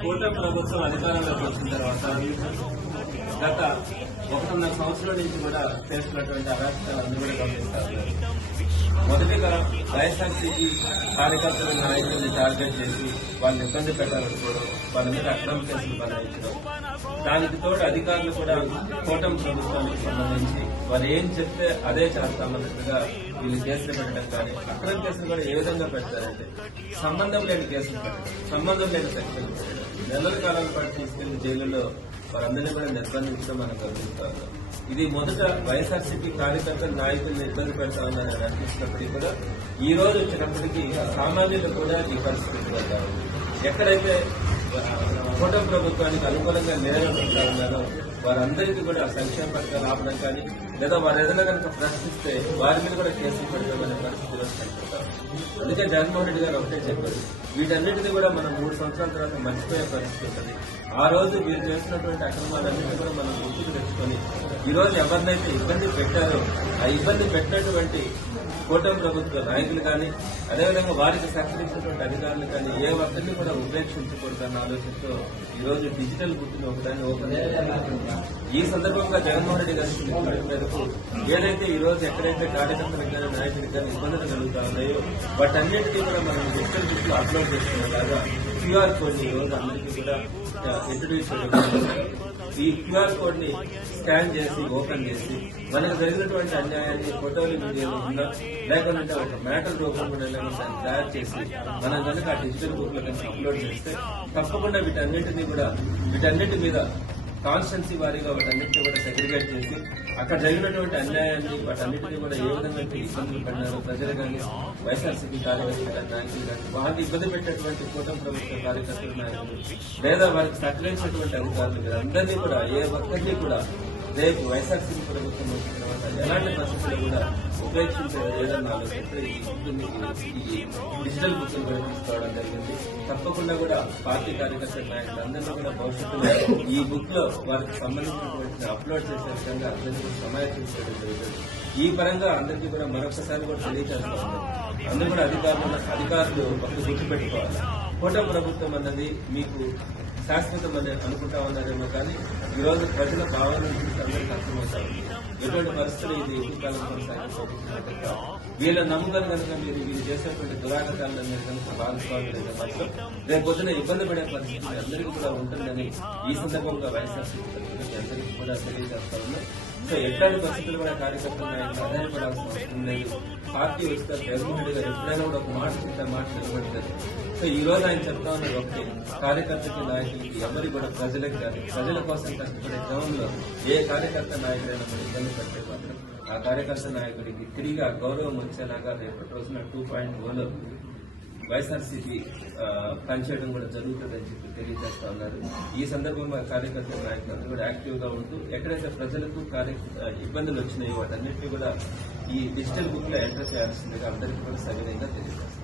కూటమి ప్రభుత్వం అధికారంలోకి వచ్చిన తర్వాత గత ఒకటిన్నర సంవత్సరాల నుంచి కూడా చేస్తున్నటువంటి అరాచకాలను కూడా గమనిస్తారు మొదటిగా వైఎస్ఆర్సీపీ కార్యకర్తల నాయకుల్ని టార్గెట్ చేసి వాళ్ళని ఇబ్బంది పెట్టాలనుకోవడం వాళ్ళ మీద అక్రమ కేసులు బనాయించడం దానికి తోడు అధికారులు కూడా కూటమి ప్రభుత్వానికి సంబంధించి వాళ్ళు ఏం చెప్తే అదే చేస్తామన్నట్టుగా వీళ్ళు కేసులు పెట్టడం కానీ అక్రమ కేసులు కూడా ఏ విధంగా పెడతారంటే సంబంధం లేని కేసులు పెట్టడం సంబంధం లేని సెక్షన్లు పెట్టడం. నెలల కాలం పాటు తీసుకెళ్ళి జైలులో వారందరినీ కూడా నిర్బంధించడం మనం గమనిస్తాం ఇది మొదట వైఎస్ఆర్సీపీ కార్యకర్తల నాయకులను ఇబ్బంది పెడతా ఉన్నారని కూడా ఈ రోజు వచ్చినప్పటికీ సామాన్యులు కూడా ఈ పరిస్థితి ఎక్కడైతే ఆ, కూటమి ప్రభుత్వానికి అనుకూలంగా లేరనుకుంటా ఉన్నారో వారందరికీ కూడా సంక్షేమ పథకాలు ఆపడం కానీ లేదా వారు ఏదైనా కనుక ప్రశ్నిస్తే వారి మీద కూడా కేసులు పెడతామనే పరిస్థితిలో కనిపిస్తారు అందుకే జగన్మోహన్ రెడ్డి గారు ఒకటే చెప్పారు వీటన్నిటిని కూడా మనం మూడు సంవత్సరాల తర్వాత మర్చిపోయే పరిస్థితి ఉంటుంది ఆ రోజు మీరు చేసినటువంటి అక్రమాలన్నింటినీ కూడా మనం గుర్తుకు తెచ్చుకొని ఈ రోజు ఎవరినైతే ఇబ్బంది పెట్టారో ఆ ఇబ్బంది పెట్టినటువంటి కూటమి ప్రభుత్వ నాయకులు కానీ అదేవిధంగా వారికి సహకరించినటువంటి అధికారులు కానీ ఏ ఒక్కరిని కూడా ఉపేక్షించకూడదన్న ఆలోచనతో ఈ రోజు డిజిటల్ గుర్తుని ఒకదాన్ని ఓపెన్ చేయాలి. ఈ సందర్భంగా జగన్మోహన్ రెడ్డి గారి మేరకు ఏదైతే ఈ రోజు ఎక్కడైతే కార్యకర్తలకు కానీ నాయకులకు కానీ ఇబ్బందులు కలుగుతా ఉన్నాయో వాటన్నిటికీ కూడా మనం డిజిటల్ దృష్టిలో లో అప్లోడ్ చేసుకునేలాగా క్యూఆర్ కోడ్ ఈ రోజు అందరికీ కూడా ఇంట్రడ్యూస్ చేయడం ఈ క్యూఆర్ కోడ్ని స్కాన్ చేసి ఓపెన్ చేసి మనకు జరిగినటువంటి అన్యాయాన్ని ఫోటోలు వీడియోలు ఉన్నా లేకుంటే ఒక మ్యాటర్ రూపంలో దాన్ని తయారు చేసి మనం కనుక ఆ డిజిటల్ బుక్లో కనుక అప్లోడ్ చేస్తే తప్పకుండా వీటన్నిటిని కూడా వీటన్నిటి మీద కాన్స్టెన్సీ వారీగా వాటన్నిటిని కూడా సెగ్రిగేట్ చేసి అక్కడ జరిగినటువంటి అన్యాయాన్ని వాటన్నిటిని కూడా ఏ విధంగా ఇబ్బందులు పడినారో ప్రజలు కానీ వైఎస్ఆర్సీపీ కార్యకర్తలు కానీ నాయకులు కానీ వాళ్ళని ఇబ్బంది పెట్టినటువంటి కూటమి ప్రభుత్వ కార్యకర్తలు నాయకులు లేదా వారికి సహకరించినటువంటి అధికారులు వీరందరినీ కూడా ఏ ఒక్కరిని కూడా రేపు వైఎస్ఆర్సీపీ ప్రభుత్వం వచ్చిన తర్వాత ఎలాంటి పరిస్థితులు కూడా ఉపేక్షించేది లేదన్న ఆలోచనతో ఈ ఈ డిజిటల్ బుక్ కూడా తీసుకోవడం జరిగింది. తప్పకుండా కూడా పార్టీ కార్యకర్తల నాయకులు కూడా భవిష్యత్తులో ఈ బుక్లో వారికి సంబంధించినటువంటి అప్లోడ్ చేసే విధంగా అందరినీ సమాయత్తం చేయడం జరుగుతుంది. ఈ పరంగా అందరికీ కూడా మరొకసారి కూడా తెలియజేస్తా అందరూ కూడా అధికారులు అధికారులు ఒకటి గుర్తుపెట్టుకోవాలి. కూటమి ప్రభుత్వం అన్నది మీకు శాశ్వతం అని అనుకుంటా ఉన్నారేమో కానీ ఈ రోజు ప్రజల భావన చూసి అందరికీ అర్థమవుతా ఎటువంటి పరిస్థితులు ఇది ఎక్కువ కాలం వీళ్ళ నమ్మకం కనుక మీరు వీళ్ళు చేసేటువంటి దురాగతాలను మీరు కనుక భాగస్వాములు మాత్రం రేపు పొద్దున ఇబ్బంది పడే పరిస్థితి అందరికీ కూడా ఉంటుందని ఈ సందర్భంగా వైఎస్ఆర్సీ అందరికీ కూడా తెలియజేస్తా ఉన్నాం. సో ఎట్లాంటి పరిస్థితులు కూడా కార్యకర్తలు నాయకులు అవసరం లేదు. పార్టీ వస్తే జగన్మోహన్ రెడ్డి గారు ఎప్పుడైనా కూడా ఒక మాట చెప్తే మాట నిలబడతారు సో ఈ రోజు ఆయన చెప్తా ఉన్నది ఒకటి. కార్యకర్తకి నాయకులకి ఎవరి కూడా ప్రజలకు కాదు ప్రజల కోసం కష్టపడే క్రమంలో ఏ కార్యకర్త నాయకుడైనా మనం ఇబ్బంది పెట్టే మాత్రం ఆ కార్యకర్త నాయకుడికి తిరిగి ఆ గౌరవం వచ్చేలాగా రేపటి రోజున టూ పాయింట్ ఓలో వైఎస్ఆర్సీపీ పనిచేయడం కూడా జరుగుతుందని చెప్పి తెలియజేస్తా ఉన్నారు. ఈ సందర్భంగా కార్యకర్త నాయకులందరూ కూడా యాక్టివ్గా ఉంటూ ఎక్కడైతే ప్రజలకు కార్య ఇబ్బందులు వచ్చినాయో వాటన్నింటినీ కూడా ఈ డిజిటల్ బుక్లో ఎంటర్ చేయాల్సిందిగా అందరికీ కూడా సవినయంగా తెలియజేస్తాం